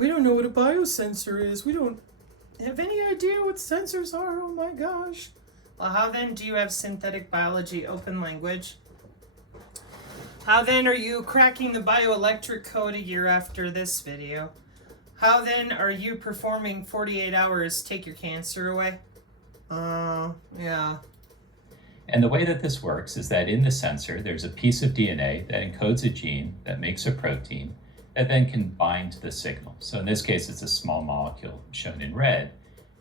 We don't know what a biosensor is. We don't have any idea what sensors are. Oh my gosh. Well, how then do you have synthetic biology open language? How then are you cracking the bioelectric code a year after this video? How then are you performing 48 hours take your cancer away? Yeah. And the way that this works is that in the sensor, there's a piece of DNA that encodes a gene that makes a protein that then can bind to the signal. So in this case, it's a small molecule shown in red.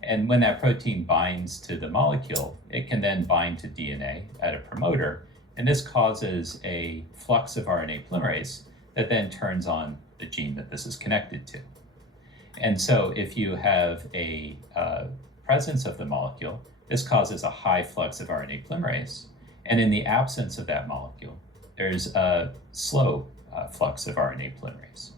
And when that protein binds to the molecule, it can then bind to DNA at a promoter. And this causes a flux of RNA polymerase that then turns on the gene that this is connected to. And so if you have a presence of the molecule, this causes a high flux of RNA polymerase. And in the absence of that molecule, there's a slow flux of RNA polymerase.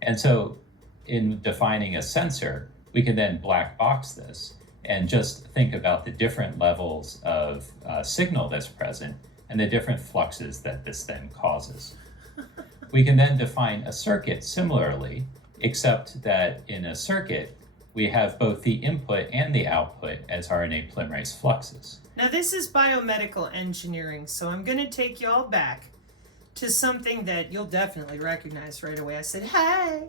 And so in defining a sensor, we can then black box this and just think about the different levels of signal that's present and the different fluxes that this then causes. We can then define a circuit similarly, except that in a circuit, we have both the input and the output as RNA polymerase fluxes. Now this is biomedical engineering, so I'm going to take you all back to something that you'll definitely recognize right away. I said, hey,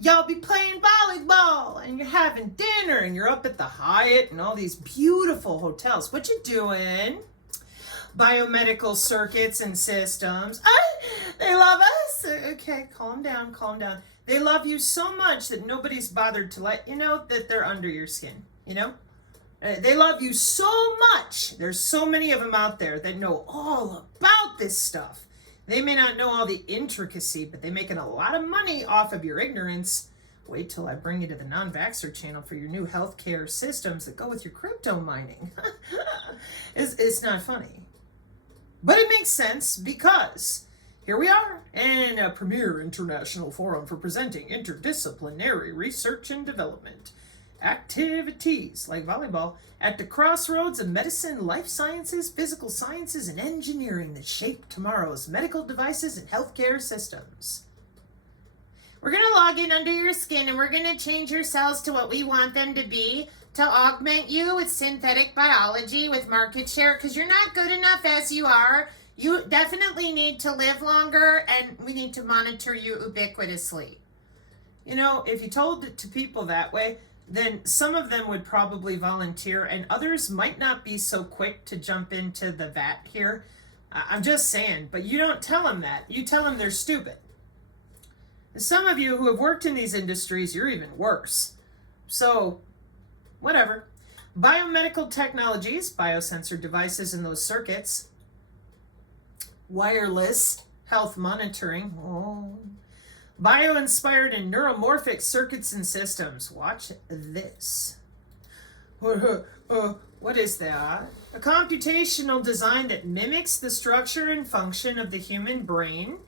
y'all be playing volleyball and you're having dinner and you're up at the Hyatt and all these beautiful hotels. What you doing? Biomedical circuits and systems. They love us. Okay, calm down, calm down. They love you so much that nobody's bothered to let you know that they're under your skin, you know? They love you so much. There's so many of them out there that know all about this stuff. They may not know all the intricacy, but they're making a lot of money off of your ignorance. Wait till I bring you to the non-vaxxer channel for your new healthcare systems that go with your crypto mining. It's not funny. But it makes sense because here we are in a premier international forum for presenting interdisciplinary research and development activities like volleyball at the crossroads of medicine, life sciences, physical sciences, and engineering that shape tomorrow's medical devices and healthcare systems. We're going to log in under your skin and we're going to change your cells to what we want them to be to augment you with synthetic biology with market share because you're not good enough as you are. You definitely need to live longer and we need to monitor you ubiquitously. You know, if you told it to people that way, then some of them would probably volunteer and others might not be so quick to jump into the vat here. I'm just saying, but you don't tell them that. You tell them they're stupid. And some of you who have worked in these industries, you're even worse. So, whatever. Biomedical technologies, biosensor devices and those circuits, wireless health monitoring, bio-inspired and neuromorphic circuits and systems. Watch this. What is that? A computational design that mimics the structure and function of the human brain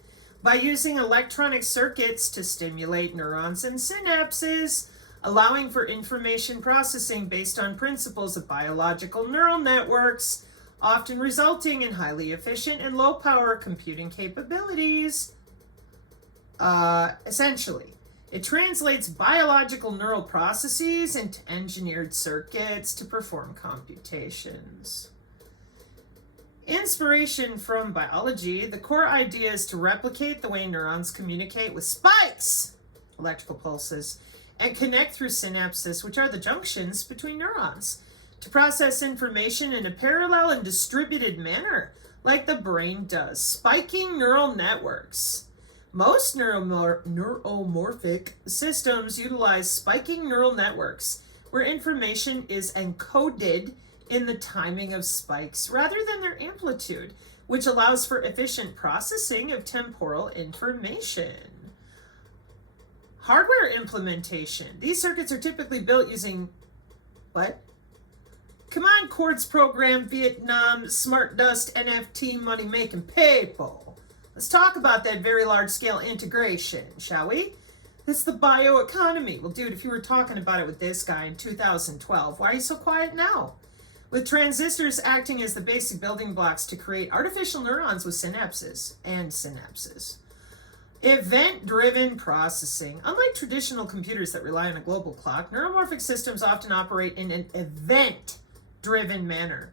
by using electronic circuits to stimulate neurons and synapses, allowing for information processing based on principles of biological neural networks, often resulting in highly efficient and low-power computing capabilities. Essentially, it translates biological neural processes into engineered circuits to perform computations. Inspiration from biology, the core idea is to replicate the way neurons communicate with spikes, electrical pulses, and connect through synapses, which are the junctions between neurons, to process information in a parallel and distributed manner, like the brain does, spiking neural networks. Most neuromorphic systems utilize spiking neural networks, where information is encoded in the timing of spikes rather than their amplitude, which allows for efficient processing of temporal information. Hardware implementation. These circuits are typically built using, what? Command Quartz program, Vietnam, Smart Dust, NFT, money-making people. Let's talk about that very large-scale integration, shall we? It's the bioeconomy. Well, dude, if you were talking about it with this guy in 2012, why are you so quiet now? With transistors acting as the basic building blocks to create artificial neurons with synapses and synapses. Event-driven processing. Unlike traditional computers that rely on a global clock, neuromorphic systems often operate in an event-driven manner.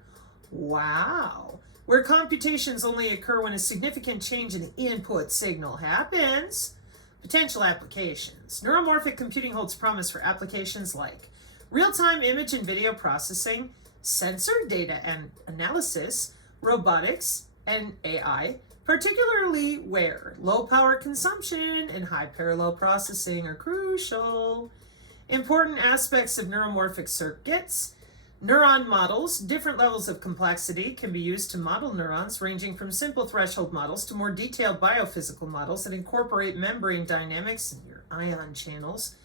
Wow. Where computations only occur when a significant change in the input signal happens. Potential applications. Neuromorphic computing holds promise for applications like real-time image and video processing, sensor data and analysis, robotics, and AI, particularly where low power consumption and high parallel processing are crucial. Important aspects of neuromorphic circuits. Neuron models. Different levels of complexity can be used to model neurons, ranging from simple threshold models to more detailed biophysical models that incorporate membrane dynamics and your ion channels.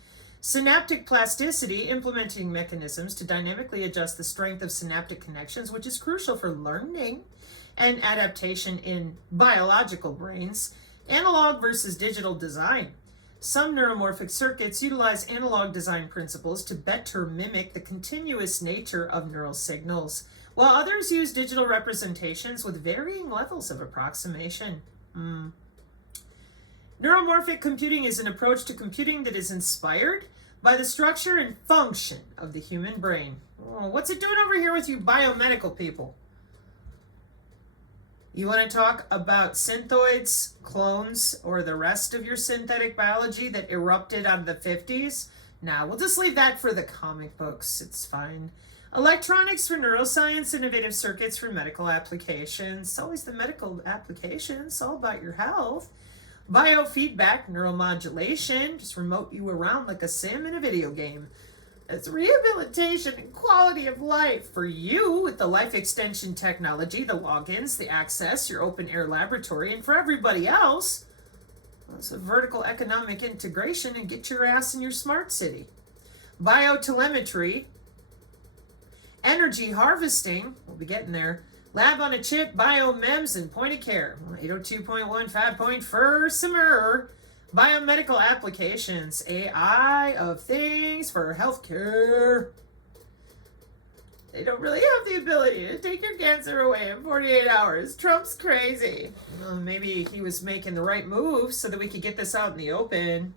Synaptic plasticity, implementing mechanisms to dynamically adjust the strength of synaptic connections, which is crucial for learning and adaptation in biological brains. Analog versus digital design. Some neuromorphic circuits utilize analog design principles to better mimic the continuous nature of neural signals, while others use digital representations with varying levels of approximation. Neuromorphic computing is an approach to computing that is inspired by the structure and function of the human brain. Oh, what's it doing over here with you biomedical people? You want to talk about synthoids, clones, or the rest of your synthetic biology that erupted out of the 50s? Nah, we'll just leave that for the comic books. It's fine. Electronics for neuroscience, innovative circuits for medical applications. It's always the medical applications. It's all about your health. Biofeedback, neuromodulation, just remote you around like a sim in a video game. It's rehabilitation and quality of life for you with the life extension technology, the logins, the access, your open air laboratory, and for everybody else, it's a vertical economic integration and get your ass in your smart city. Biotelemetry, energy harvesting, we'll be getting there. Lab on a chip, biomems, and point of care. 802.15.1 biomedical applications, AI of things for healthcare. They don't really have the ability to take your cancer away in 48 hours. Trump's crazy. Well, maybe he was making the right moves so that we could get this out in the open.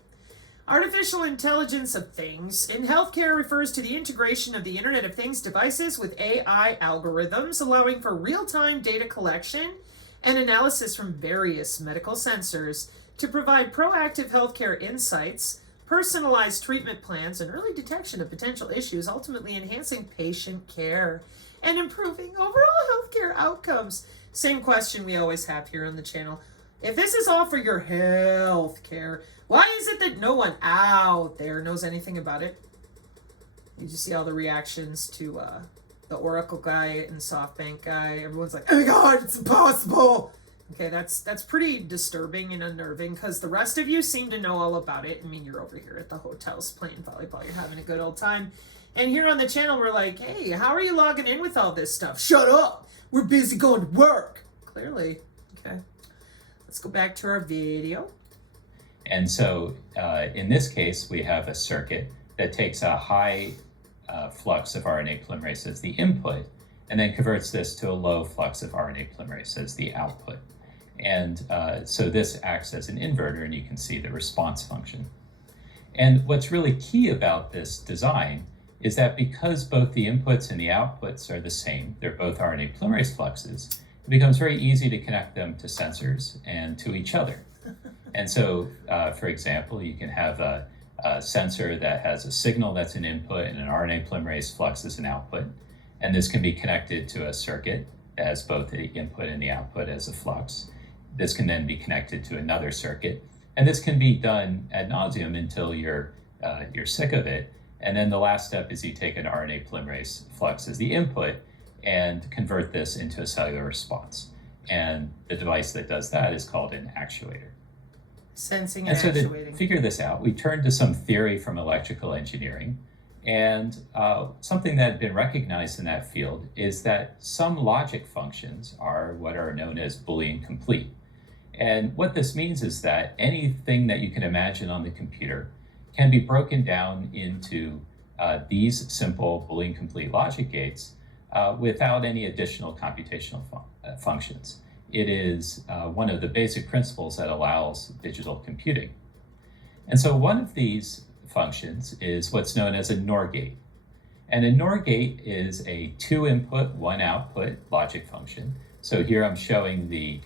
Artificial intelligence of things in healthcare refers to the integration of the Internet of Things devices with AI algorithms, allowing for real-time data collection and analysis from various medical sensors to provide proactive healthcare insights, personalized treatment plans, and early detection of potential issues, ultimately enhancing patient care and improving overall healthcare outcomes. Same question we always have here on the channel. If this is all for your health care, why is it that no one out there knows anything about it? You just see all the reactions to the Oracle guy and SoftBank guy. Everyone's like, oh my God, it's impossible. Okay, that's pretty disturbing and unnerving because the rest of you seem to know all about it. I mean, you're over here at the hotels playing volleyball. You're having a good old time. And here on the channel, we're like, hey, how are you logging in with all this stuff? Shut up. We're busy going to work. Clearly. Okay. Let's go back to our video. And so in this case, we have a circuit that takes a high flux of RNA polymerase as the input and then converts this to a low flux of RNA polymerase as the output. And so this acts as an inverter, and you can see the response function. And what's really key about this design is that because both the inputs and the outputs are the same, they're both RNA polymerase fluxes, it becomes very easy to connect them to sensors and to each other. And so, for example, you can have a sensor that has a signal that's an input and an RNA polymerase flux as an output. And this can be connected to a circuit that has both the input and the output as a flux. This can then be connected to another circuit. And this can be done ad nauseum until you're sick of it. And then the last step is you take an RNA polymerase flux as the input and convert this into a cellular response. And the device that does that is called an actuator. Sensing and so actuating. To figure this out, we turned to some theory from electrical engineering. And something that had been recognized in that field is that some logic functions are what are known as Boolean complete. And what this means is that anything that you can imagine on the computer can be broken down into these simple Boolean complete logic gates without any additional computational functions. it is one of the basic principles that allows digital computing. And so one of these functions is what's known as a NOR gate. And a NOR gate is a 2 input, 1 output logic function. So here I'm showing the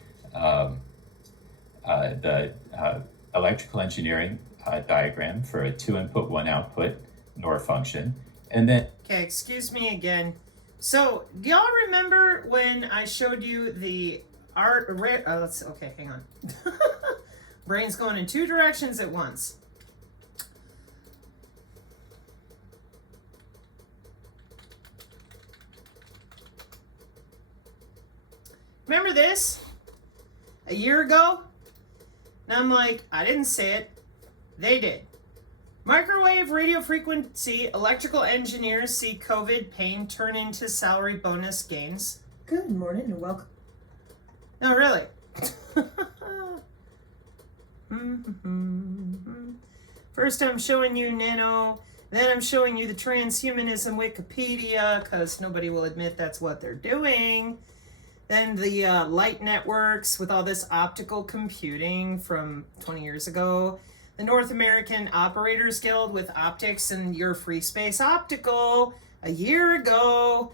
electrical engineering diagram for a 2 input, 1 output NOR function. And then, okay, excuse me again. So, do y'all remember when I showed you the okay, hang on. Brain's going in 2 directions at once. Remember this? A year ago? And I'm like, I didn't say it. They did. Microwave radio frequency electrical engineers see COVID pain turn into salary bonus gains. Good morning and welcome. No, really. First I'm showing you nano, then I'm showing you the transhumanism Wikipedia, because nobody will admit that's what they're doing. Then the light networks with all this optical computing from 20 years ago. The North American Operators Guild with optics and your free space optical a year ago.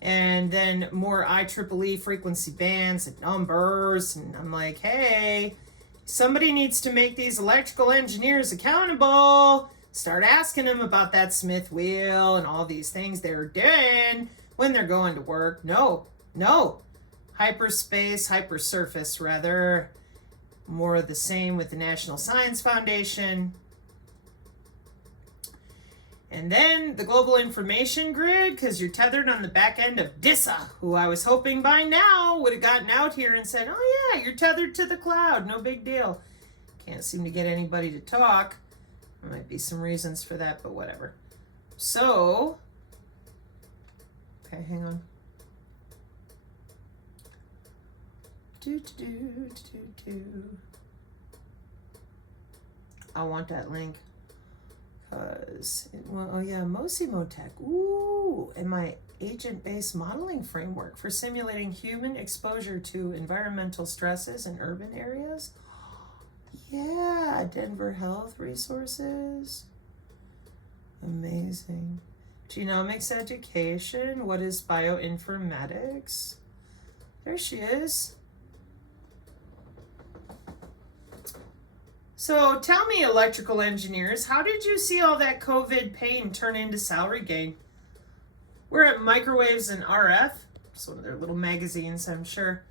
And then more IEEE frequency bands and numbers. And I'm like, hey, somebody needs to make these electrical engineers accountable. Start asking them about that Smith wheel and all these things they're doing when they're going to work. No. Hyperspace, hypersurface rather. More of the same with the National Science Foundation. And then the Global Information Grid, because you're tethered on the back end of DISA, who I was hoping by now would have gotten out here and said, oh yeah, you're tethered to the cloud, no big deal. Can't seem to get anybody to talk. There might be some reasons for that, but whatever. So, okay, hang on. I want that link because oh yeah, Mosimo-Tech. Ooh, and my agent-based modeling framework for simulating human exposure to environmental stresses in urban areas. Yeah, Denver Health Resources. Amazing. Genomics education. What is bioinformatics? There she is. So tell me, electrical engineers, how did you see all that COVID pain turn into salary gain? We're at Microwaves and RF. It's one of their little magazines, I'm sure.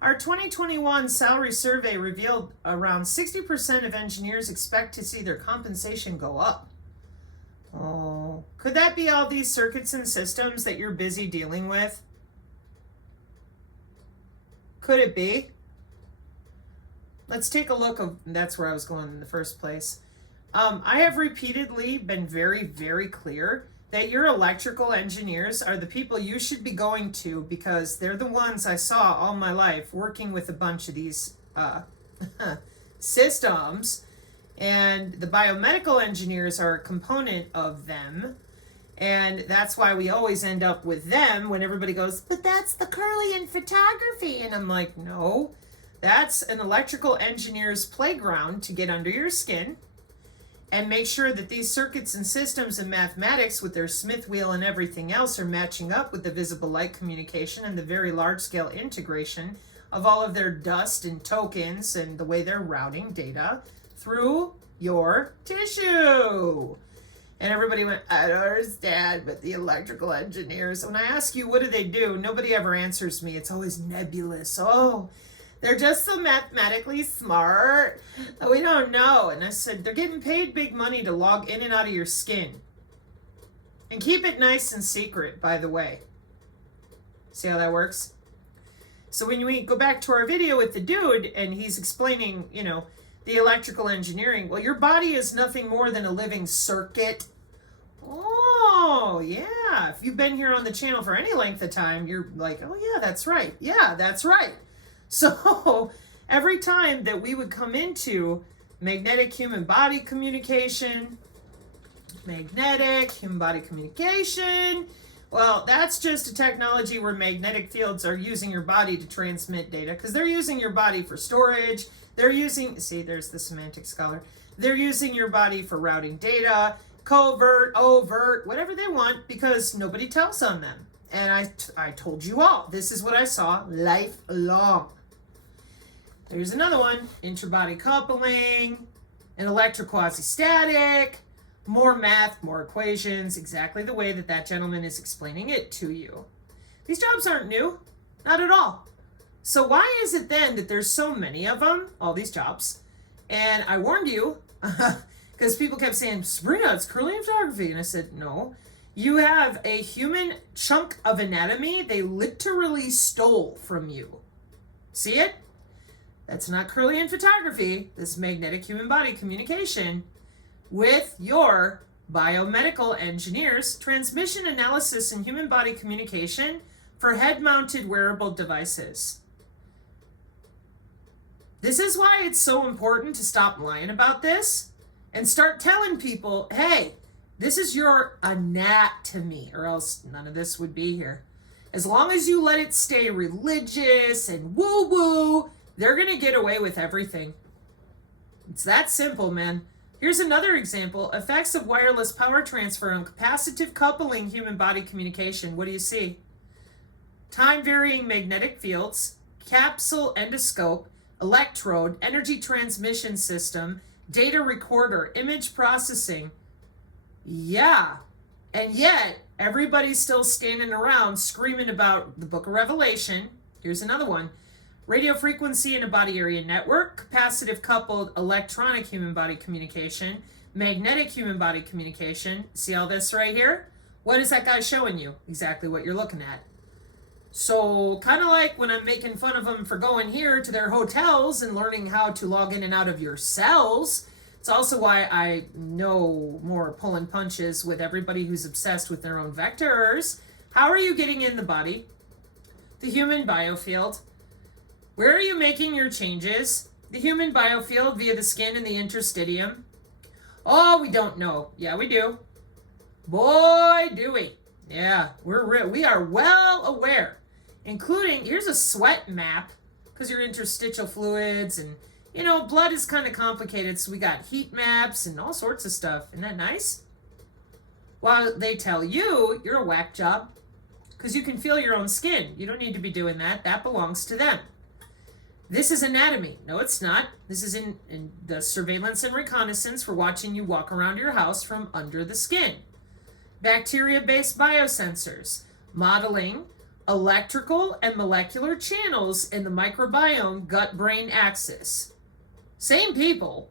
Our 2021 salary survey revealed around 60% of engineers expect to see their compensation go up. Oh, could that be all these circuits and systems that you're busy dealing with? Could it be? Let's take a look of, that's where I was going in the first place. I have repeatedly been very, very clear that your electrical engineers are the people you should be going to because they're the ones I saw all my life working with a bunch of these systems. And the biomedical engineers are a component of them. And that's why we always end up with them when everybody goes, but that's the Kirlian photography. And I'm like, no. That's an electrical engineer's playground to get under your skin and make sure that these circuits and systems and mathematics with their Smith wheel and everything else are matching up with the visible light communication and the very large-scale integration of all of their dust and tokens and the way they're routing data through your tissue. And everybody went, I don't understand, but the electrical engineers, when I ask you, what do? Nobody ever answers me. It's always nebulous. Oh, they're just so mathematically smart that we don't know. And I said, they're getting paid big money to log in and out of your skin. And keep it nice and secret, by the way. See how that works? So when we go back to our video with the dude and he's explaining, the electrical engineering, well, your body is nothing more than a living circuit. Oh, yeah. If you've been here on the channel for any length of time, you're like, oh, yeah, that's right. Yeah, that's right. So every time that we would come into magnetic human body communication, Well, that's just a technology where magnetic fields are using your body to transmit data, because they're using your body for storage. They're using, see, there's the semantic scholar. They're using your body for routing data, covert, overt, whatever they want, because nobody tells on them. And I told you all, this is what I saw lifelong. There's another one, interbody coupling, an electroquasistatic, more math, more equations, exactly the way that that gentleman is explaining it to you. These jobs aren't new, not at all. So why is it then that there's so many of them, all these jobs? And I warned you, because people kept saying, Sabrina, it's curly photography. And I said, no. You have a human chunk of anatomy they literally stole from you. See it? That's not Kirlian photography. This is magnetic human body communication with your biomedical engineers, transmission analysis and human body communication for head-mounted wearable devices. This is why it's so important to stop lying about this and start telling people, hey, this is your anatomy, or else none of this would be here. As long as you let it stay religious and woo-woo, they're going to get away with everything. It's that simple, man. Here's another example. Effects of wireless power transfer on capacitive coupling human body communication. What do you see? Time-varying magnetic fields, capsule endoscope, electrode, energy transmission system, data recorder, image processing. Yeah. And yet, everybody's still standing around screaming about the Book of Revelation. Here's another one. Radio frequency in a body area network, capacitive coupled electronic human body communication, magnetic human body communication. See all this right here? What is that guy showing you? Exactly what you're looking at. So kind of like when I'm making fun of them for going here to their hotels and learning how to log in and out of your cells, it's also why I know more pulling punches with everybody who's obsessed with their own vectors. How are you getting in the body? The human biofield. Where are you making your changes? The human biofield via the skin and the interstitium. Oh, we don't know. Yeah, we do. Boy, do we. Yeah, we are well aware. Including, here's a sweat map, because your interstitial fluids and, blood is kind of complicated, so we got heat maps and all sorts of stuff. Isn't that nice? While they tell you, you're a whack job, because you can feel your own skin. You don't need to be doing that. That belongs to them. This is anatomy. No, it's not. This is in the surveillance and reconnaissance for watching you walk around your house from under the skin. Bacteria-based biosensors, modeling electrical and molecular channels in the microbiome gut-brain axis. Same people.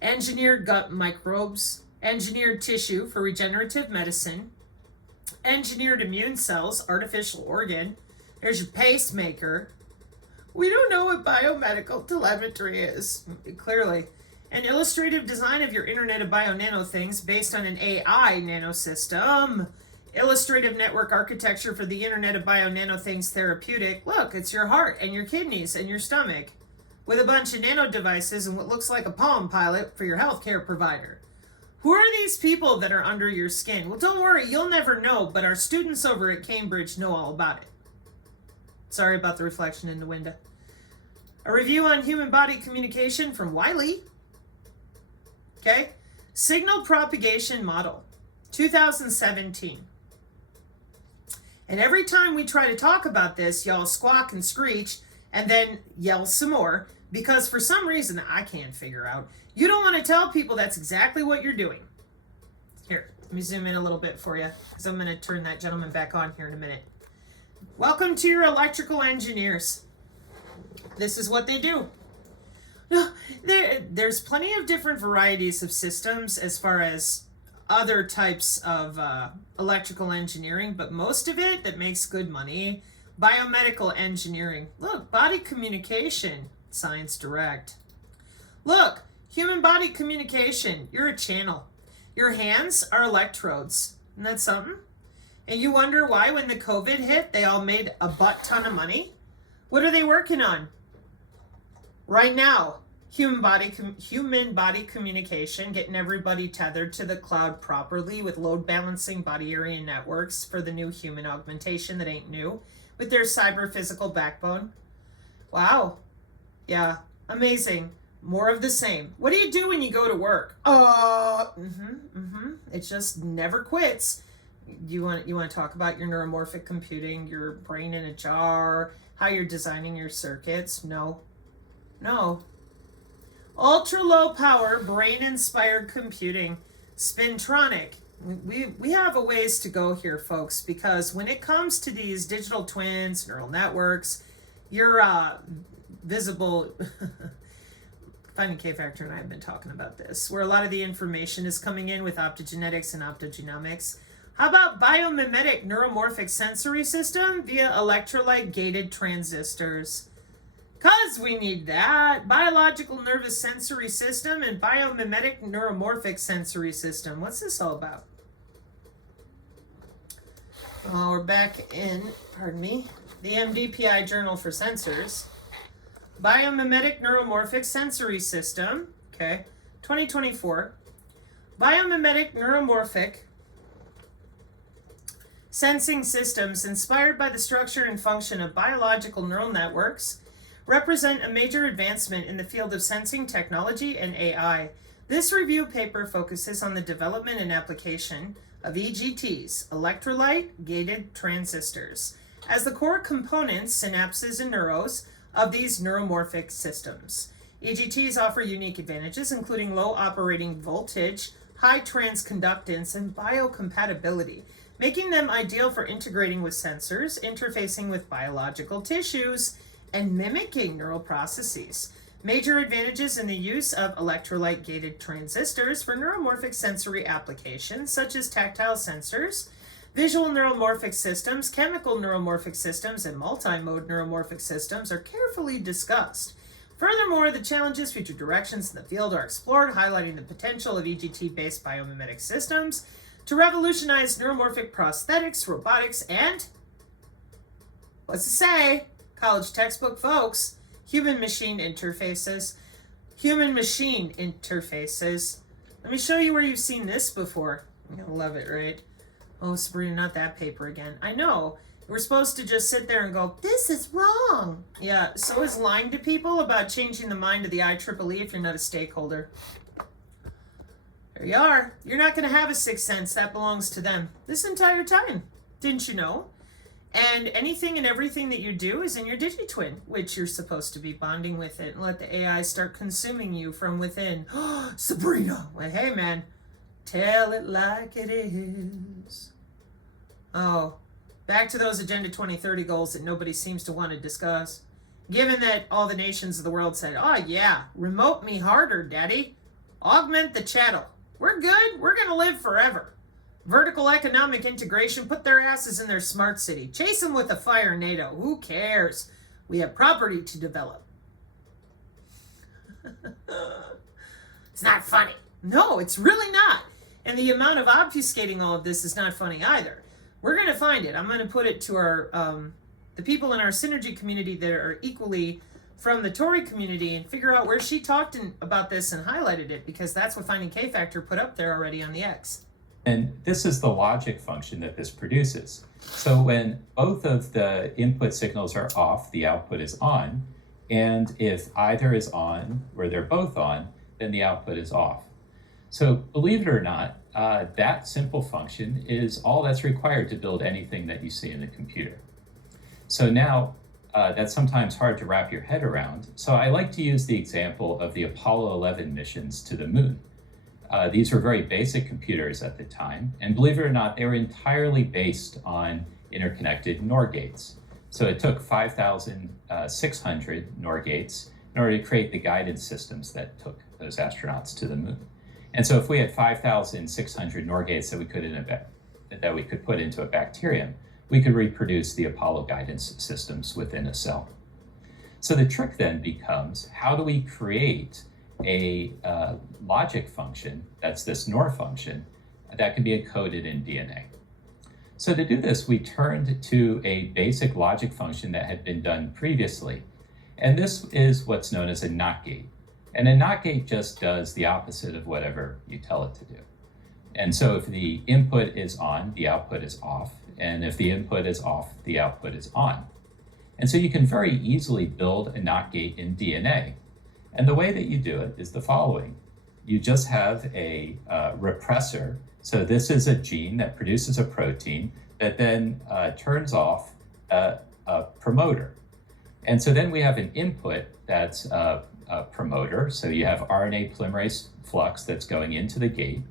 Engineered gut microbes, engineered tissue for regenerative medicine, engineered immune cells, artificial organ. There's your pacemaker. We don't know what biomedical telemetry is, clearly. An illustrative design of your Internet of Bio-Nano Things based on an AI nanosystem. Illustrative network architecture for the Internet of Bio-Nano Things therapeutic. Look, it's your heart and your kidneys and your stomach with a bunch of nano devices and what looks like a Palm Pilot for your healthcare provider. Who are these people that are under your skin? Well, don't worry, you'll never know, but our students over at Cambridge know all about it. Sorry about the reflection in the window. A review on human body communication from Wiley. Okay. Signal propagation model, 2017. And every time we try to talk about this, y'all squawk and screech and then yell some more because for some reason I can't figure out, you don't want to tell people that's exactly what you're doing. Here, let me zoom in a little bit for you because I'm going to turn that gentleman back on here in a minute. Welcome to your electrical engineers. This is what they do. No, there's plenty of different varieties of systems as far as other types of electrical engineering, but most of it that makes good money, biomedical engineering. Look, body communication, Science Direct. Look, human body communication, you're a channel. Your hands are electrodes. Isn't that something? And you wonder why when the COVID hit, they all made a butt ton of money? What are they working on? Right now, human body communication, getting everybody tethered to the cloud properly with load balancing body area networks for the new human augmentation that ain't new, with their cyber physical backbone. Wow. Yeah, amazing. More of the same. What do you do when you go to work? It just never quits. You want to talk about your neuromorphic computing, your brain in a jar, how you're designing your circuits? No. Ultra low power, brain inspired computing, spintronic. We have a ways to go here, folks, because when it comes to these digital twins, neural networks, your visible Finding K-Factor and I have been talking about this, where a lot of the information is coming in with optogenetics and optogenomics. How about biomimetic neuromorphic sensory system via electrolyte gated transistors? Because we need that. Biological nervous sensory system and biomimetic neuromorphic sensory system. What's this all about? Oh, we're back in, the MDPI Journal for Sensors. Biomimetic neuromorphic sensory system, okay, 2024. Biomimetic neuromorphic sensing systems inspired by the structure and function of biological neural networks represent a major advancement in the field of sensing technology and AI. This review paper focuses on the development and application of EGTs, electrolyte gated transistors, as the core components, synapses, and neurons of these neuromorphic systems. EGTs offer unique advantages, including low operating voltage, high transconductance, and biocompatibility, making them ideal for integrating with sensors, interfacing with biological tissues, and mimicking neural processes. Major advantages in the use of electrolyte-gated transistors for neuromorphic sensory applications, such as tactile sensors, visual neuromorphic systems, chemical neuromorphic systems, and multimode neuromorphic systems are carefully discussed. Furthermore, the challenges, future directions in the field are explored, highlighting the potential of EGT-based biomimetic systems to revolutionize neuromorphic prosthetics, robotics, and, what's it say? College textbook, folks. Human-machine interfaces. Human-machine interfaces. Let me show you where you've seen this before. You're going to love it, right? Oh, Sabrina, not that paper again. I know. We're supposed to just sit there and go, this is wrong. Yeah, so is lying to people about changing the mind of the IEEE if you're not a stakeholder. There you are. You're not going to have a sixth sense. That belongs to them this entire time. Didn't you know? And anything and everything that you do is in your digitwin, which you're supposed to be bonding with it and let the AI start consuming you from within. Sabrina! Well, hey, man. Tell it like it is. Oh, back to those Agenda 2030 goals that nobody seems to want to discuss. Given that all the nations of the world said, oh yeah, remote me harder, daddy. Augment the chattel. We're good. We're going to live forever. Vertical economic integration, put their asses in their smart city. Chase them with a fire, NATO. Who cares? We have property to develop. It's not funny. No, it's really not. And the amount of obfuscating all of this is not funny either. We're going to find it. I'm going to put it to our the people in our Synergy community that are equally from the Tory community and figure out where she talked about this and highlighted it, because that's what Finding K-Factor put up there already on the X. And this is the logic function that this produces. So when both of the input signals are off, the output is on. And if either is on, or they're both on, then the output is off. So believe it or not, that simple function is all that's required to build anything that you see in the computer. So now, that's sometimes hard to wrap your head around. So I like to use the example of the Apollo 11 missions to the moon. These were very basic computers at the time, and believe it or not, they were entirely based on interconnected NOR gates. So it took 5,600 NOR gates in order to create the guidance systems that took those astronauts to the moon. And so if we had 5,600 NOR gates that we could put into a bacterium, we could reproduce the Apollo guidance systems within a cell. So the trick then becomes, how do we create a logic function, that's this NOR function, that can be encoded in DNA? So to do this, we turned to a basic logic function that had been done previously. And this is what's known as a NOT gate. And a NOT gate just does the opposite of whatever you tell it to do. And so if the input is on, the output is off. And if the input is off, the output is on. And so you can very easily build a NOT gate in DNA. And the way that you do it is the following. You just have a repressor. So this is a gene that produces a protein that then turns off a promoter. And so then we have an input that's a promoter. So you have RNA polymerase flux that's going into the gate.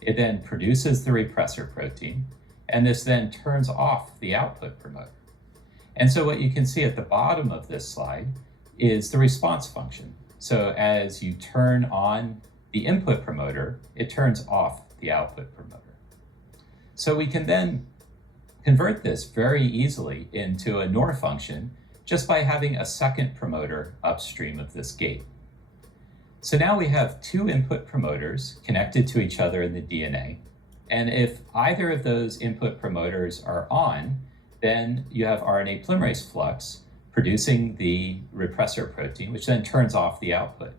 It then produces the repressor protein, and this then turns off the output promoter. And so what you can see at the bottom of this slide is the response function. So as you turn on the input promoter, it turns off the output promoter. So we can then convert this very easily into a NOR function just by having a second promoter upstream of this gate. So now we have two input promoters connected to each other in the DNA. And if either of those input promoters are on, then you have RNA polymerase flux producing the repressor protein, which then turns off the output.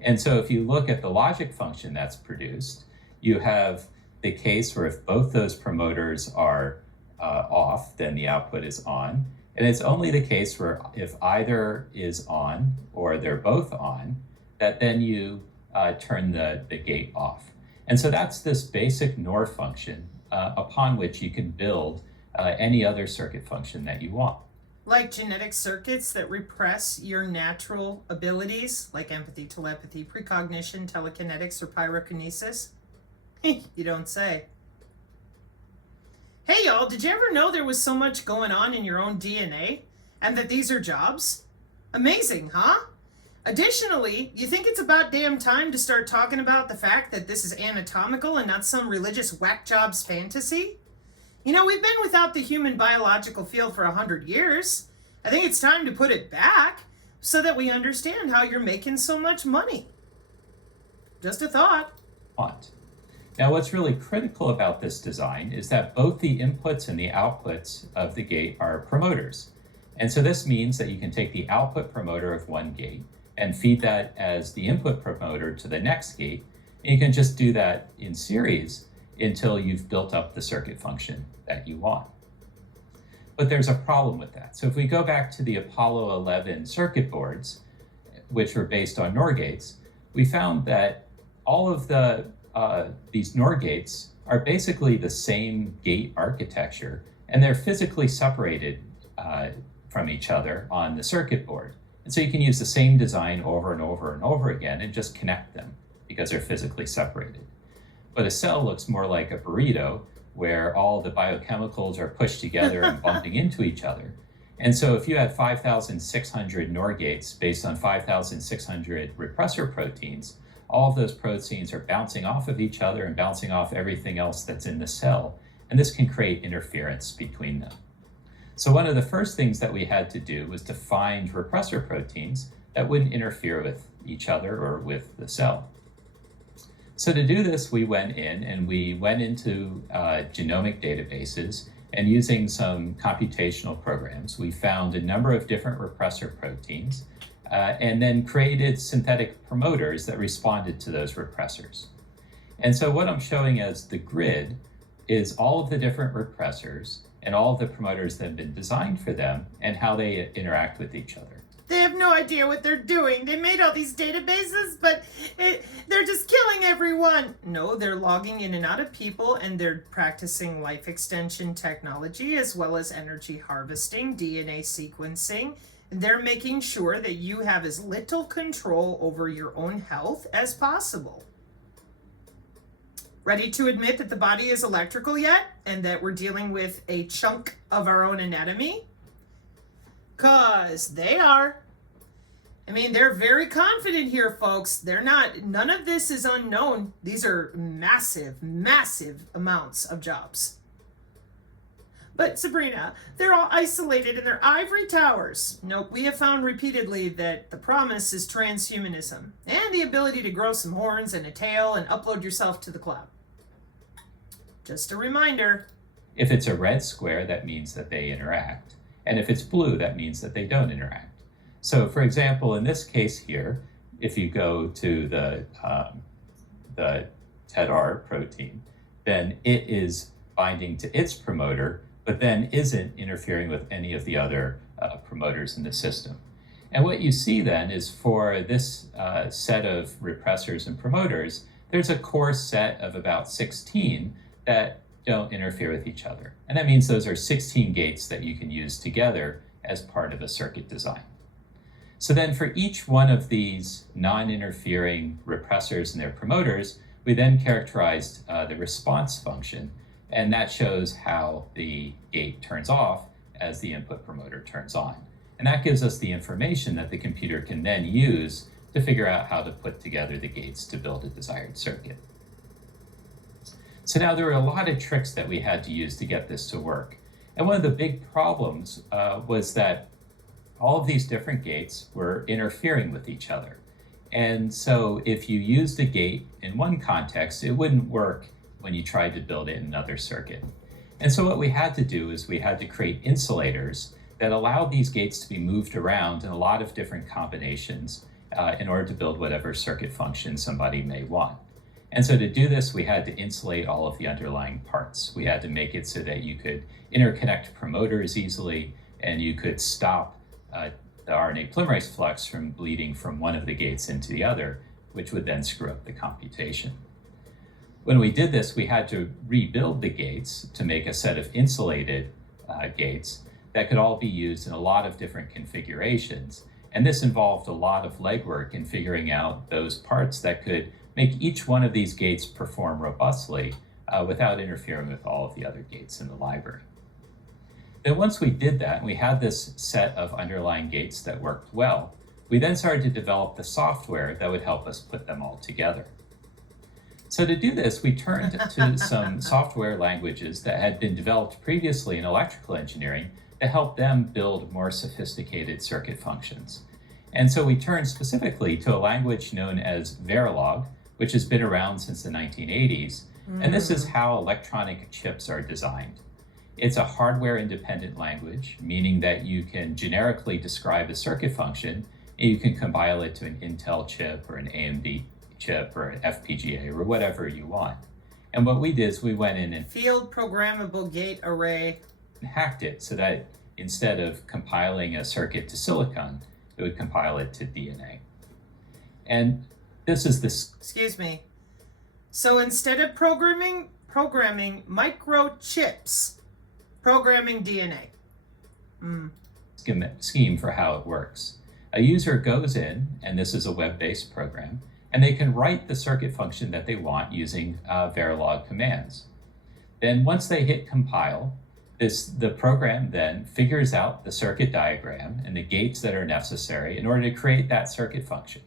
And so if you look at the logic function that's produced, you have the case where if both those promoters are off, then the output is on. And it's only the case where if either is on or they're both on, that then you turn the gate off. And so that's this basic NOR function upon which you can build any other circuit function that you want. Like genetic circuits that repress your natural abilities, like empathy, telepathy, precognition, telekinetics, or pyrokinesis? You don't say. Hey y'all, did you ever know there was so much going on in your own DNA? And that these are jobs? Amazing, huh? Additionally, you think it's about damn time to start talking about the fact that this is anatomical and not some religious whack jobs fantasy? You know, we've been without the human biological field for 100 years. I think it's time to put it back so that we understand how you're making so much money. Just a thought. Now, what's really critical about this design is that both the inputs and the outputs of the gate are promoters. And so this means that you can take the output promoter of one gate and feed that as the input promoter to the next gate. And you can just do that in series until you've built up the circuit function that you want. But there's a problem with that. So if we go back to the Apollo 11 circuit boards, which were based on NOR gates, we found that all of these NOR gates are basically the same gate architecture, and they're physically separated from each other on the circuit board. And so you can use the same design over and over and over again and just connect them because they're physically separated. But a cell looks more like a burrito where all the biochemicals are pushed together and bumping into each other. And so if you had 5,600 NOR gates based on 5,600 repressor proteins, all of those proteins are bouncing off of each other and bouncing off everything else that's in the cell. And this can create interference between them. So one of the first things that we had to do was to find repressor proteins that wouldn't interfere with each other or with the cell. So to do this, we went into genomic databases, and using some computational programs, we found a number of different repressor proteins and then created synthetic promoters that responded to those repressors. And so what I'm showing as the grid is all of the different repressors and all of the promoters that have been designed for them and how they interact with each other. They have no idea what they're doing. They made all these databases, but they're just killing everyone. No, they're logging in and out of people, and they're practicing life extension technology as well as energy harvesting, DNA sequencing. They're making sure that you have as little control over your own health as possible. Ready to admit that the body is electrical yet, and that we're dealing with a chunk of our own anatomy? 'Cause they are. I mean, they're very confident here, folks. None of this is unknown. These are massive, massive amounts of jobs. But Sabrina, they're all isolated in their ivory towers. Nope, we have found repeatedly that the promise is transhumanism and the ability to grow some horns and a tail and upload yourself to the cloud. Just a reminder. If it's a red square, that means that they interact. And if it's blue, that means that they don't interact. So for example, in this case here, if you go to the TEDR protein, then it is binding to its promoter, but then isn't interfering with any of the other promoters in the system. And what you see then is for this set of repressors and promoters, there's a core set of about 16 that don't interfere with each other. And that means those are 16 gates that you can use together as part of a circuit design. So then for each one of these non-interfering repressors and their promoters, we then characterized the response function, and that shows how the gate turns off as the input promoter turns on. And that gives us the information that the computer can then use to figure out how to put together the gates to build a desired circuit. So now there were a lot of tricks that we had to use to get this to work. And one of the big problems was that all of these different gates were interfering with each other. And so if you used a gate in one context, it wouldn't work when you tried to build it in another circuit. And so what we had to do is we had to create insulators that allowed these gates to be moved around in a lot of different combinations in order to build whatever circuit function somebody may want. And so to do this, we had to insulate all of the underlying parts. We had to make it so that you could interconnect promoters easily, and you could stop the RNA polymerase flux from bleeding from one of the gates into the other, which would then screw up the computation. When we did this, we had to rebuild the gates to make a set of insulated gates that could all be used in a lot of different configurations. And this involved a lot of legwork in figuring out those parts that could make each one of these gates perform robustly without interfering with all of the other gates in the library. Then once we did that, and we had this set of underlying gates that worked well, we then started to develop the software that would help us put them all together. So to do this, we turned to some software languages that had been developed previously in electrical engineering to help them build more sophisticated circuit functions. And so we turned specifically to a language known as Verilog, which has been around since the 1980s. And this is how electronic chips are designed. It's a hardware-independent language, meaning that you can generically describe a circuit function, and you can compile it to an Intel chip or an AMD chip or an FPGA or whatever you want. And what we did is we went in and Field programmable gate array. hacked it so that instead of compiling a circuit to silicon, it would compile it to DNA. And this is this. Excuse me. So instead of programming microchips, programming DNA. Scheme for how it works. A user goes in, and this is a web-based program, and they can write the circuit function that they want using Verilog commands. Then once they hit compile, the program then figures out the circuit diagram and the gates that are necessary in order to create that circuit function.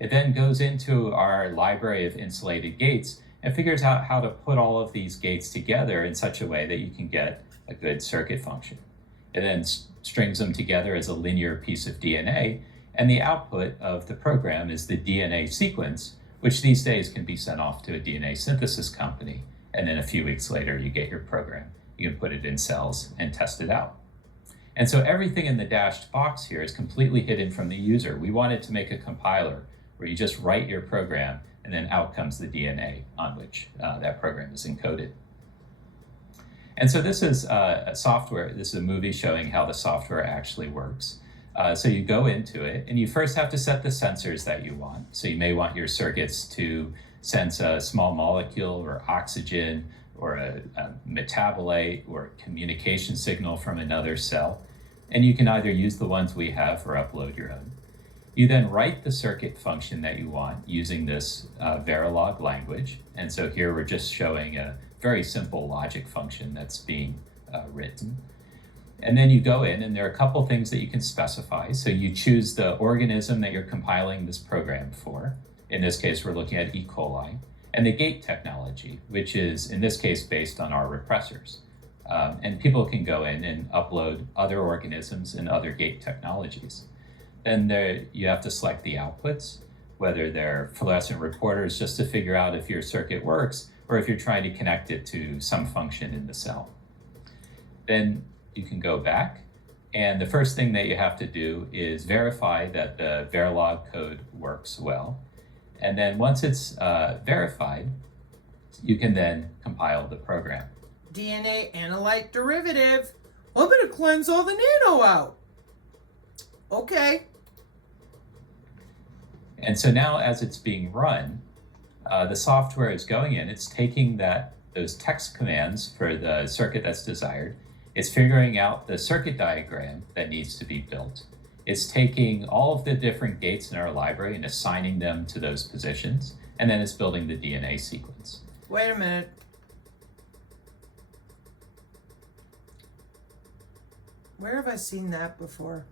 It then goes into our library of insulated gates and figures out how to put all of these gates together in such a way that you can get a good circuit function. It then strings them together as a linear piece of DNA, and the output of the program is the DNA sequence, which these days can be sent off to a DNA synthesis company, and then a few weeks later you get your program. You can put it in cells and test it out. And so everything in the dashed box here is completely hidden from the user. We wanted to make a compiler where you just write your program, and then out comes the DNA on which that program is encoded. And so this is a movie showing how the software actually works. So you go into it, and you first have to set the sensors that you want. So you may want your circuits to sense a small molecule or oxygen or a metabolite or a communication signal from another cell. And you can either use the ones we have or upload your own. You then write the circuit function that you want using this Verilog language. And so here we're just showing a very simple logic function that's being written. And then you go in, and there are a couple things that you can specify. So you choose the organism that you're compiling this program for. In this case, we're looking at E. coli. And the gate technology, which is, in this case, based on our repressors. And people can go in and upload other organisms and other gate technologies. Then you have to select the outputs, whether they're fluorescent reporters just to figure out if your circuit works, or if you're trying to connect it to some function in the cell. Then you can go back, And the first thing that you have to do is verify that the Verilog code works well. And then once it's verified, you can then compile the program. DNA analyte derivative. I'm going to cleanse all the nano out. Okay. And so now as it's being run, the software is going in, it's taking those text commands for the circuit that's desired. It's figuring out the circuit diagram that needs to be built. It's taking all of the different gates in our library and assigning them to those positions, and then it's building the DNA sequence. Wait a minute. Where have I seen that before?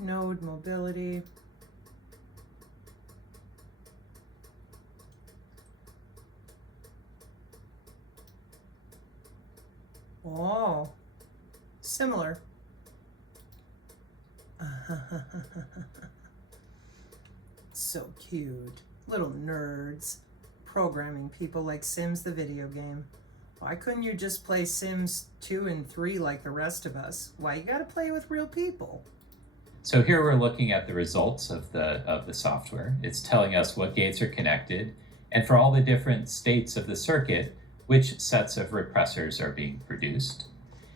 Node mobility. Oh, similar. So cute. Little nerds. Programming people like Sims the video game. Why couldn't you just play Sims 2 and 3 like the rest of us? Why you gotta play with real people? So here we're looking at the results of the software. It's telling us what gates are connected, and for all the different states of the circuit, which sets of repressors are being produced.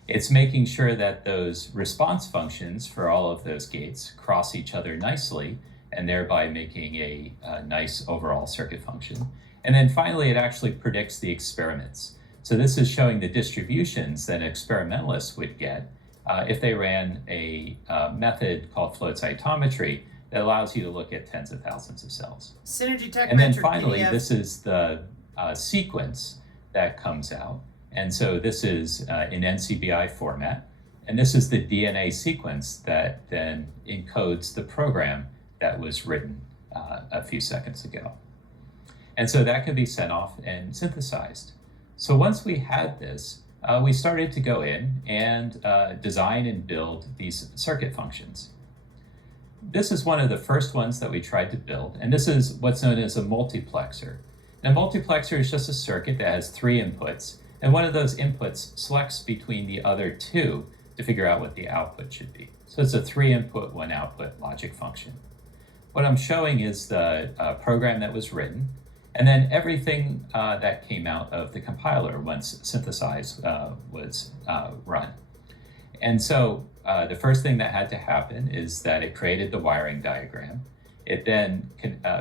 It's making sure that those response functions for all of those gates cross each other nicely, and thereby making a nice overall circuit function. And then finally, it actually predicts the experiments. So this is showing the distributions that experimentalists would get if they ran a method called flow cytometry that allows you to look at tens of thousands of cells. Synergy Tech And then Metric finally, PDF. this is the sequence that comes out. And so this is in NCBI format. And this is the DNA sequence that then encodes the program that was written a few seconds ago. And so that can be sent off and synthesized. So once we had this, we started to go in and design and build these circuit functions. This is one of the first ones that we tried to build, and this is what's known as a multiplexer. And a multiplexer is just a circuit that has 3 inputs, and one of those inputs selects between the other 2 to figure out what the output should be. So it's a 3-input, 1-output logic function. What I'm showing is the program that was written, and then everything that came out of the compiler once synthesized was run. And so the first thing that had to happen is that it created the wiring diagram. It then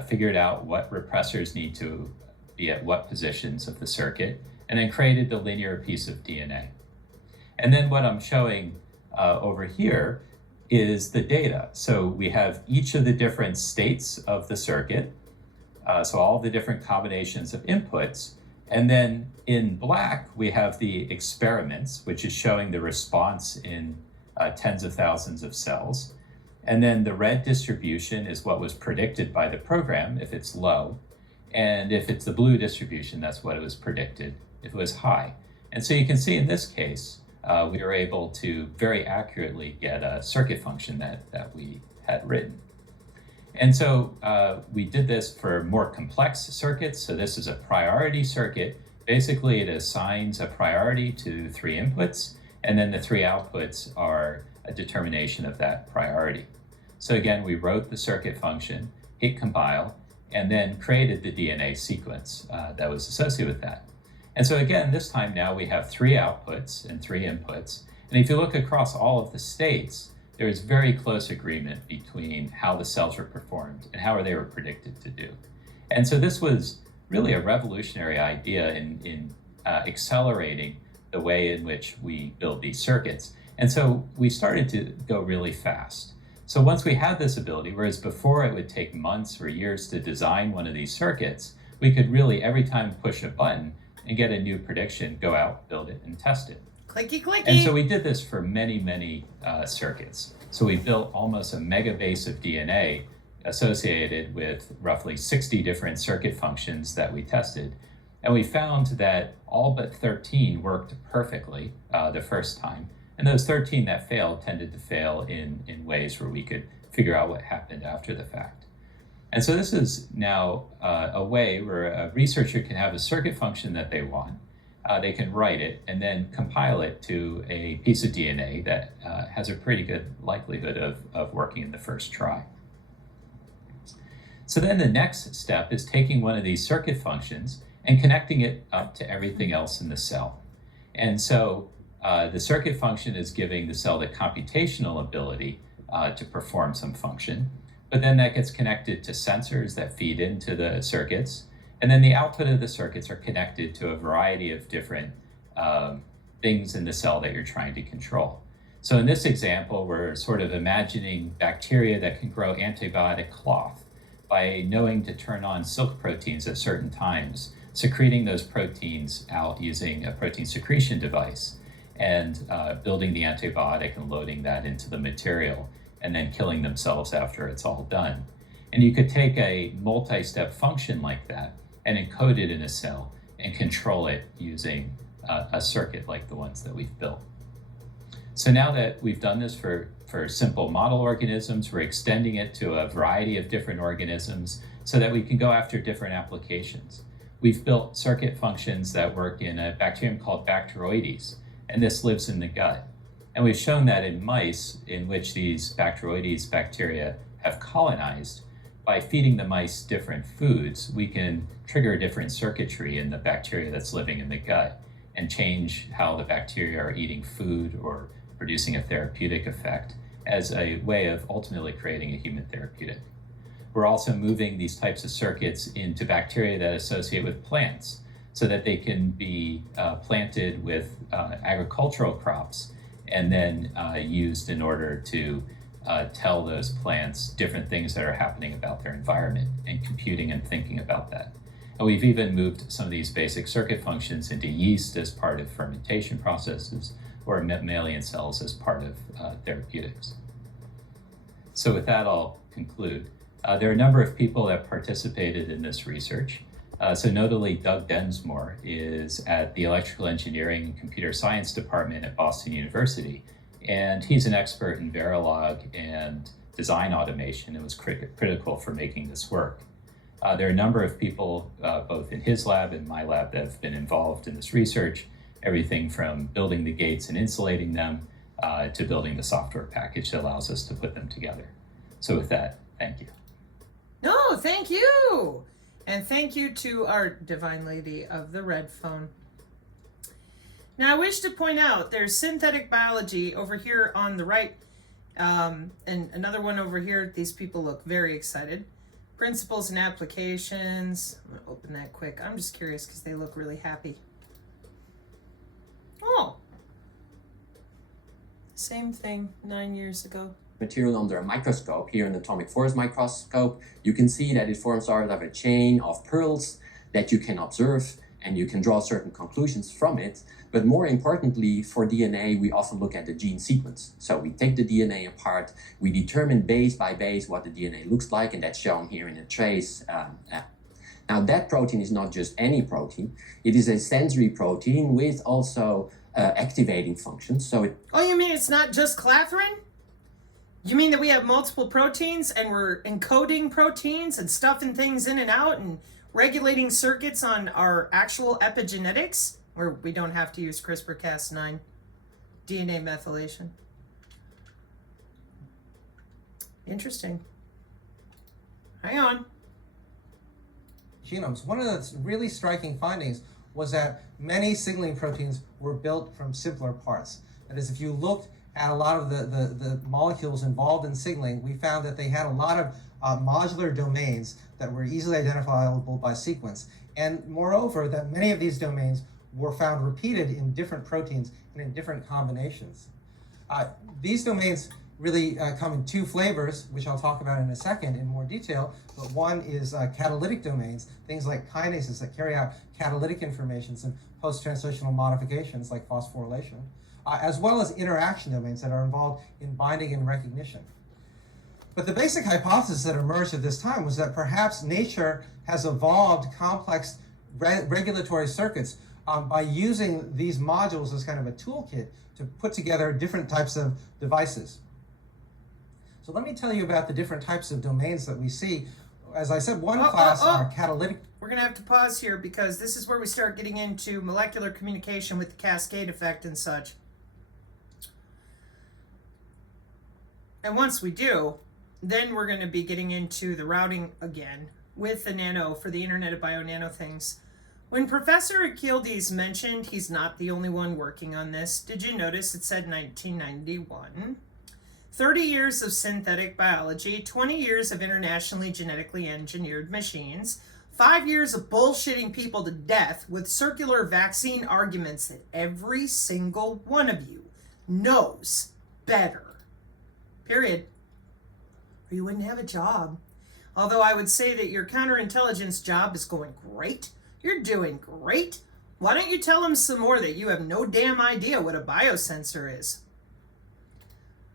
figured out what repressors need to be at what positions of the circuit, and then created the linear piece of DNA. And then what I'm showing over here is the data. So we have each of the different states of the circuit, so all the different combinations of inputs. And then in black, we have the experiments, which is showing the response in tens of thousands of cells. And then the red distribution is what was predicted by the program if it's low. And if it's the blue distribution, that's what it was predicted if it was high. And so you can see in this case, we were able to very accurately get a circuit function that we had written. And so we did this for more complex circuits. So this is a priority circuit. Basically, it assigns a priority to 3 inputs, and then the 3 outputs are a determination of that priority. So again, we wrote the circuit function, hit compile, and then created the DNA sequence that was associated with that. And so again, this time now we have 3 outputs and 3 inputs. And if you look across all of the states, there is very close agreement between how the cells were performed and how they were predicted to do. And so this was really a revolutionary idea in accelerating the way in which we build these circuits. And so we started to go really fast. So once we had this ability, whereas before it would take months or years to design one of these circuits, we could really, every time push a button and get a new prediction, go out, build it, and test it. Clicky, clicky. And so we did this for many, many circuits. So we built almost a megabase of DNA associated with roughly 60 different circuit functions that we tested. And we found that all but 13 worked perfectly the first time. And those 13 that failed tended to fail in ways where we could figure out what happened after the fact. And so this is now a way where a researcher can have a circuit function that they want. They can write it and then compile it to a piece of DNA that has a pretty good likelihood of working in the first try. So then the next step is taking one of these circuit functions and connecting it up to everything else in the cell. And so the circuit function is giving the cell the computational ability to perform some function, but then that gets connected to sensors that feed into the circuits. And then the output of the circuits are connected to a variety of different things in the cell that you're trying to control. So in this example, we're sort of imagining bacteria that can grow antibiotic cloth by knowing to turn on silk proteins at certain times, secreting those proteins out using a protein secretion device, and building the antibiotic and loading that into the material, and then killing themselves after it's all done. And you could take a multi-step function like that and encode it in a cell and control it using a circuit like the ones that we've built. So now that we've done this for simple model organisms, we're extending it to a variety of different organisms so that we can go after different applications. We've built circuit functions that work in a bacterium called Bacteroides, and this lives in the gut. And we've shown that in mice in which these Bacteroides bacteria have colonized, by feeding the mice different foods, we can trigger different circuitry in the bacteria that's living in the gut and change how the bacteria are eating food or producing a therapeutic effect as a way of ultimately creating a human therapeutic. We're also moving these types of circuits into bacteria that associate with plants so that they can be planted with agricultural crops and then used in order to tell those plants different things that are happening about their environment and computing and thinking about that. And we've even moved some of these basic circuit functions into yeast as part of fermentation processes or mammalian cells as part of therapeutics. So with that, I'll conclude. There are a number of people that participated in this research. So notably, Doug Densmore is at the Electrical Engineering and Computer Science Department at Boston University, and he's an expert in Verilog and design automation and was critical for making this work. There are a number of people, both in his lab and my lab, that have been involved in this research, everything from building the gates and insulating them to building the software package that allows us to put them together. So with that, thank you. No, thank you. And thank you to our divine lady of the red phone. Now I wish to point out there's synthetic biology over here on the right, and another one over here. These people look very excited. Principles and applications. I'm gonna open that quick. I'm just curious because they look really happy. Oh, same thing 9 years ago. Material under a microscope, here an atomic force microscope, you can see that it forms sort of a chain of pearls that you can observe and you can draw certain conclusions from it. But more importantly, for DNA, we often look at the gene sequence. So we take the DNA apart, we determine base by base what the DNA looks like, and that's shown here in a trace. Now that protein is not just any protein, it is a sensory protein with also activating functions. So Oh, you mean it's not just clathrin? You mean that we have multiple proteins and we're encoding proteins and stuffing things in and out and regulating circuits on our actual epigenetics, where we don't have to use CRISPR-Cas9 DNA methylation? Interesting. Hang on. Genomes. One of the really striking findings was that many signaling proteins were built from simpler parts. That is, if you looked at a lot of the molecules involved in signaling, we found that they had a lot of modular domains that were easily identifiable by sequence. And moreover, that many of these domains were found repeated in different proteins and in different combinations. These domains really come in two flavors, which I'll talk about in a second in more detail. But one is catalytic domains, things like kinases that carry out catalytic informations and post-translational modifications like phosphorylation, as well as interaction domains that are involved in binding and recognition. But the basic hypothesis that emerged at this time was that perhaps nature has evolved complex regulatory circuits by using these modules as kind of a toolkit to put together different types of devices. So let me tell you about the different types of domains that we see. As I said, one class are catalytic. We're going to have to pause here because this is where we start getting into molecular communication with the cascade effect and such. And once we do, then we're going to be getting into the routing again with the nano for the Internet of Bio-Nano things. When Professor Achildes mentioned he's not the only one working on this, did you notice it said 1991? 30 years of synthetic biology, 20 years of internationally genetically engineered machines, 5 years of bullshitting people to death with circular vaccine arguments that every single one of you knows better. Period. Or you wouldn't have a job. Although I would say that your counterintelligence job is going great. You're doing great. Why don't you tell them some more that you have no damn idea what a biosensor is?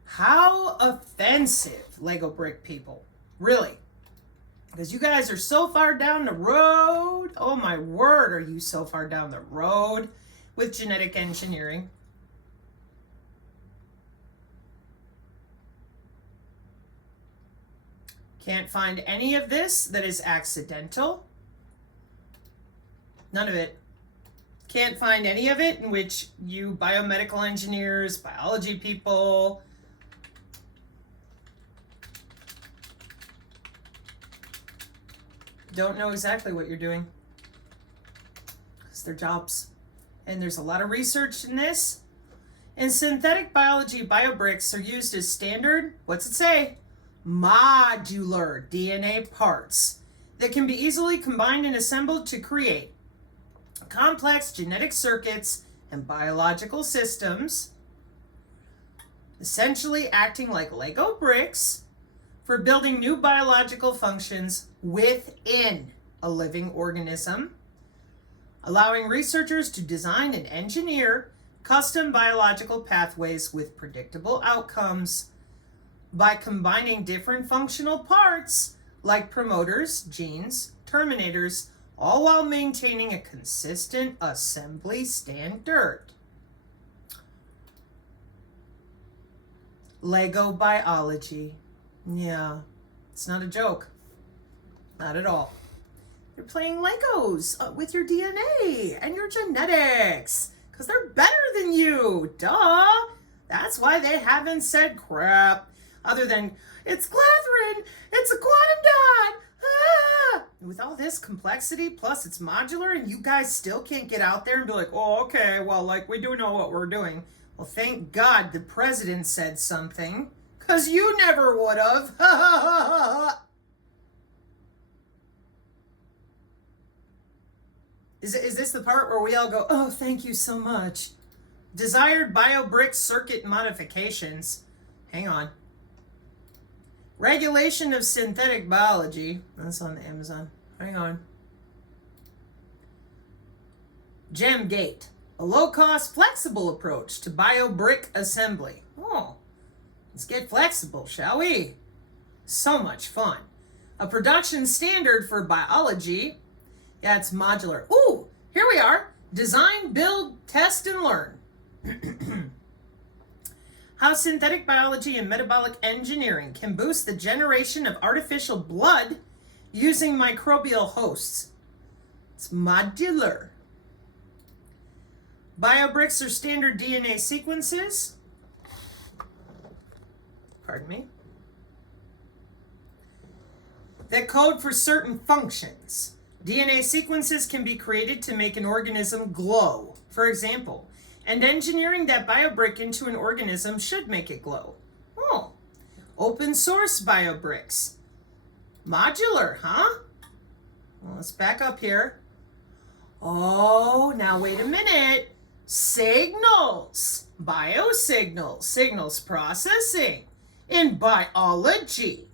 How offensive, Lego brick people. Really. Because you guys are so far down the road. Oh my word, are you so far down the road with genetic engineering? Can't find any of this that is accidental. None of it. Can't find any of it in which you biomedical engineers, biology people, don't know exactly what you're doing. It's their jobs. And there's a lot of research in this. In synthetic biology, biobricks are used as standard, what's it say? Modular DNA parts that can be easily combined and assembled to create complex genetic circuits and biological systems, essentially acting like Lego bricks for building new biological functions within a living organism, allowing researchers to design and engineer custom biological pathways with predictable outcomes by combining different functional parts like promoters, genes, terminators, all while maintaining a consistent assembly standard. Lego biology. Yeah, it's not a joke. Not at all. You're playing Legos with your DNA and your genetics because they're better than you. Duh. That's why they haven't said crap other than, it's Glathrin, it's a quantum dot. Ah! With all this complexity, plus it's modular, and you guys still can't get out there and be like, oh, okay, well, like, we do know what we're doing. Well, thank God the president said something, because you never would have. Is this the part where we all go, oh, thank you so much? Desired biobrick circuit modifications. Hang on. Regulation of synthetic biology. That's on the Amazon. Hang on. GemGate. A low-cost, flexible approach to biobrick assembly. Oh, let's get flexible, shall we? So much fun. A production standard for biology. Yeah, it's modular. Ooh, here we are. Design, build, test, and learn. How synthetic biology and metabolic engineering can boost the generation of artificial blood using microbial hosts. It's modular. Biobricks are standard DNA sequences. Pardon me. That code for certain functions. DNA sequences can be created to make an organism glow, for example, and engineering that biobrick into an organism should make it glow. Oh, open source biobricks. Modular, huh? Well, let's back up here. Oh, now wait a minute. Signals, biosignals, signals processing in biology.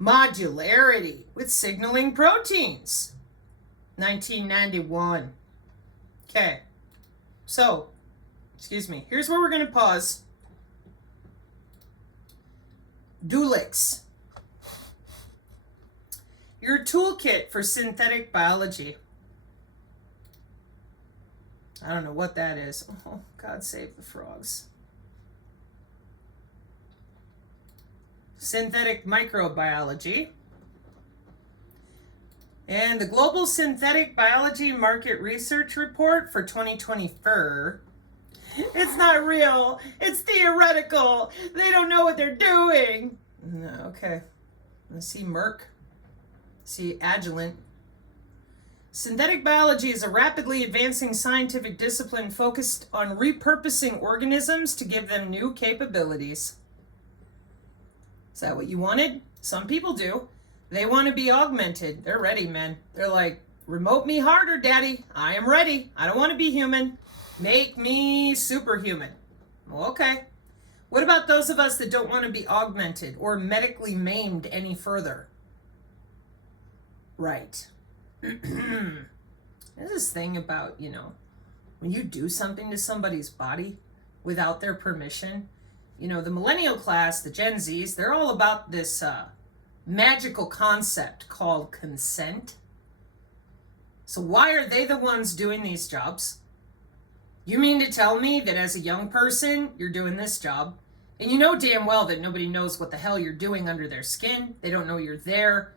Modularity with signaling proteins. 1991. Okay. So, excuse me, here's where we're going to pause. Dulix. Your toolkit for synthetic biology. I don't know what that is. Oh, God save the frogs. Synthetic microbiology. And the Global Synthetic Biology Market Research Report for 2024. It's not real. It's theoretical. They don't know what they're doing. No, okay. Let's see Merck. See Agilent. Synthetic biology is a rapidly advancing scientific discipline focused on repurposing organisms to give them new capabilities. Is that what you wanted? Some people do. They want to be augmented. They're ready, man. They're like, remote me harder, daddy. I am ready. I don't want to be human. Make me superhuman. Okay. What about those of us that don't want to be augmented or medically maimed any further? Right. There's this thing about, when you do something to somebody's body without their permission, the millennial class, the Gen Zs, they're all about this magical concept called consent. So why are they the ones doing these jobs? You mean to tell me that as a young person, you're doing this job, and you know damn well that nobody knows what the hell you're doing under their skin. They don't know you're there.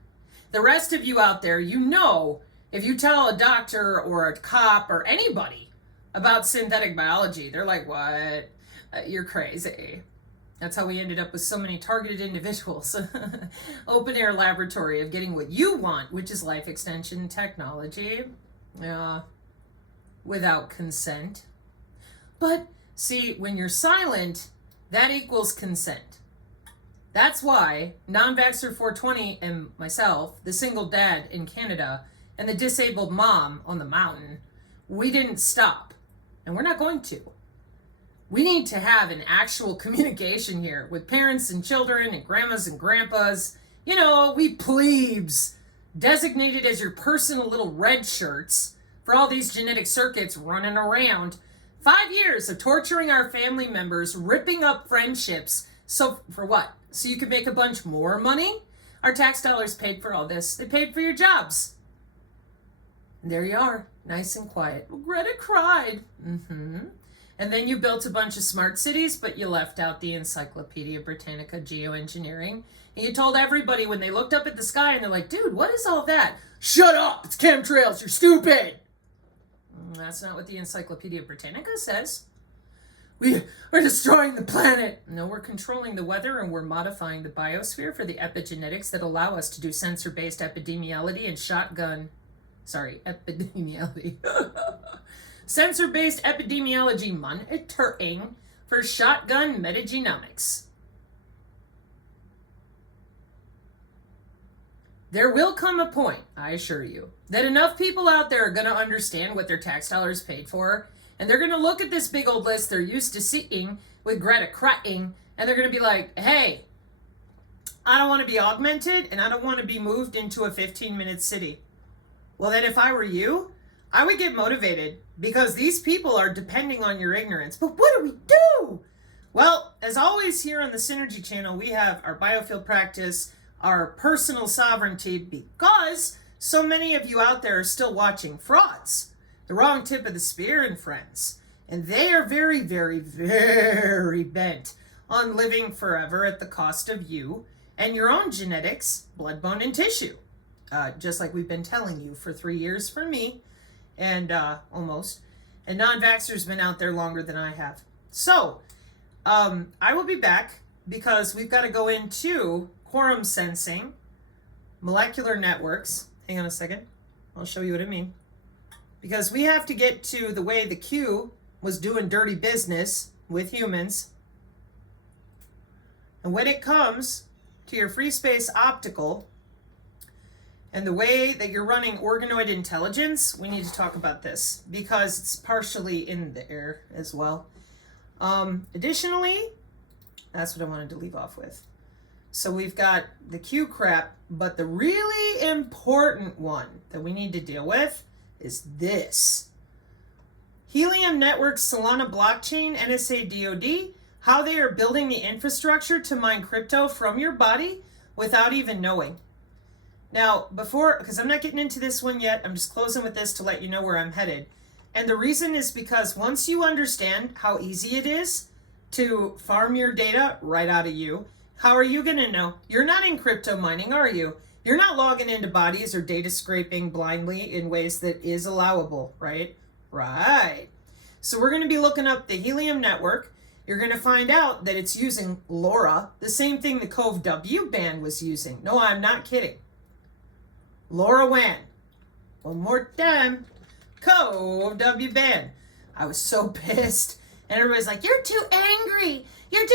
The rest of you out there, if you tell a doctor or a cop or anybody about synthetic biology, they're like, what? You're crazy. That's how we ended up with so many targeted individuals. Open air laboratory of getting what you want, which is life extension technology, without consent. But see, when you're silent, that equals consent. That's why Non-Vaxxer 420 and myself, the single dad in Canada, and the disabled mom on the mountain, we didn't stop. And we're not going to. We need to have an actual communication here with parents and children and grandmas and grandpas. We plebes, designated as your personal little red shirts for all these genetic circuits running around. 5 years of torturing our family members, ripping up friendships. So for what? So you could make a bunch more money? Our tax dollars paid for all this. They paid for your jobs. And there you are, nice and quiet. Well, Greta cried. And then you built a bunch of smart cities, but you left out the Encyclopedia Britannica geoengineering. And you told everybody when they looked up at the sky and they're like, dude, what is all that? Shut up, it's chemtrails, you're stupid. That's not what the Encyclopedia Britannica says. We're destroying the planet. No, we're controlling the weather and we're modifying the biosphere for the epigenetics that allow us to do sensor-based epidemiology and epidemiology. Sensor-based epidemiology monitoring for shotgun metagenomics. There will come a point, I assure you, that enough people out there are going to understand what their tax dollars paid for, and they're going to look at this big old list they're used to seeing with Greta crying, and they're going to be like, hey, I don't want to be augmented, and I don't want to be moved into a 15-minute city. Well, then if I were you, I would get motivated because these people are depending on your ignorance. But what do we do? Well, as always here on the Synergy channel, we have our biofield practice, our personal sovereignty, because so many of you out there are still watching frauds. The wrong tip of the spear and friends. And they are very, very, very bent on living forever at the cost of you and your own genetics, blood, bone, and tissue. Just like we've been telling you for 3 years for me. And almost. And non-vaxxer's been out there longer than I have. So, I will be back because we've got to go into quorum sensing, molecular networks. Hang on a second. I'll show you what I mean. Because we have to get to the way the Q was doing dirty business with humans. And when it comes to your free space optical, and the way that you're running organoid intelligence, we need to talk about this because it's partially in the air as well. Additionally, that's what I wanted to leave off with. So we've got the Q crap, but the really important one that we need to deal with is this. Helium Network Solana blockchain, NSA DoD, how they are building the infrastructure to mine crypto from your body without even knowing. Now, because I'm not getting into this one yet, I'm just closing with this to let you know where I'm headed. And the reason is because once you understand how easy it is to farm your data right out of you, how are you going to know? You're not in crypto mining, are you? You're not logging into bodies or data scraping blindly in ways that is allowable, right? Right. So we're going to be looking up the Helium network. You're going to find out that it's using LoRa, the same thing the Cove W band was using. No, I'm not kidding. LoRaWAN. One more time. Cove W band. I was so pissed. And everybody's like, you're too angry. You're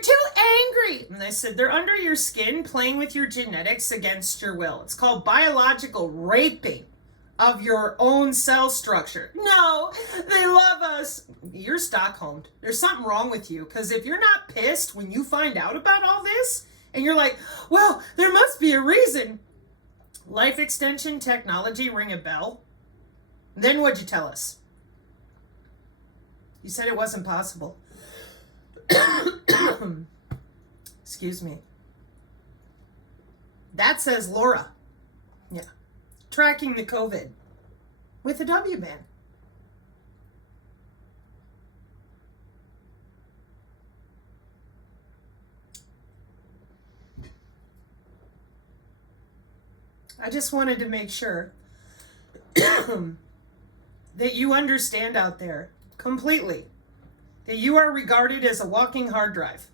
too angry. And I said, they're under your skin playing with your genetics against your will. It's called biological raping of your own cell structure. No, they love us. You're Stockholmed. There's something wrong with you. Because if you're not pissed when you find out about all this, and you're like, well, there must be a reason. Life extension technology, ring a bell? Then what'd you tell us? You said it wasn't possible. Excuse me. That says LoRa. Yeah. Tracking the COVID with a W band. I just wanted to make sure that you understand out there completely that you are regarded as a walking hard drive.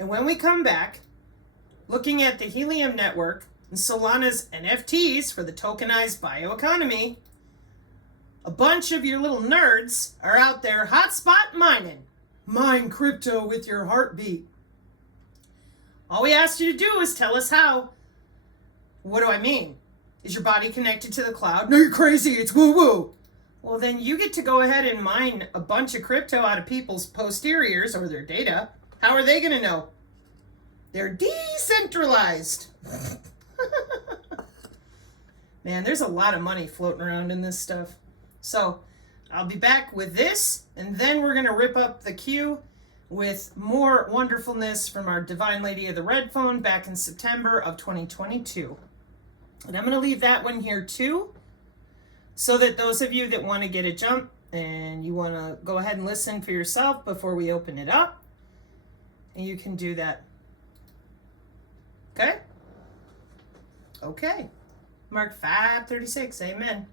And when we come back, looking at the Helium network and Solana's NFTs for the tokenized bioeconomy, a bunch of your little nerds are out there hotspot mining. Mine crypto with your heartbeat. All we ask you to do is tell us how. What do I mean? Is your body connected to the cloud? No, you're crazy. It's woo-woo. Well, then you get to go ahead and mine a bunch of crypto out of people's posteriors or their data. How are they going to know? They're decentralized. Man, there's a lot of money floating around in this stuff. So I'll be back with this, and then we're going to rip up the queue with more wonderfulness from our Divine Lady of the Red Phone back in September of 2022. And I'm going to leave that one here too, so that those of you that want to get a jump and you want to go ahead and listen for yourself before we open it up, and you can do that. Okay? Okay. Mark 536. Amen.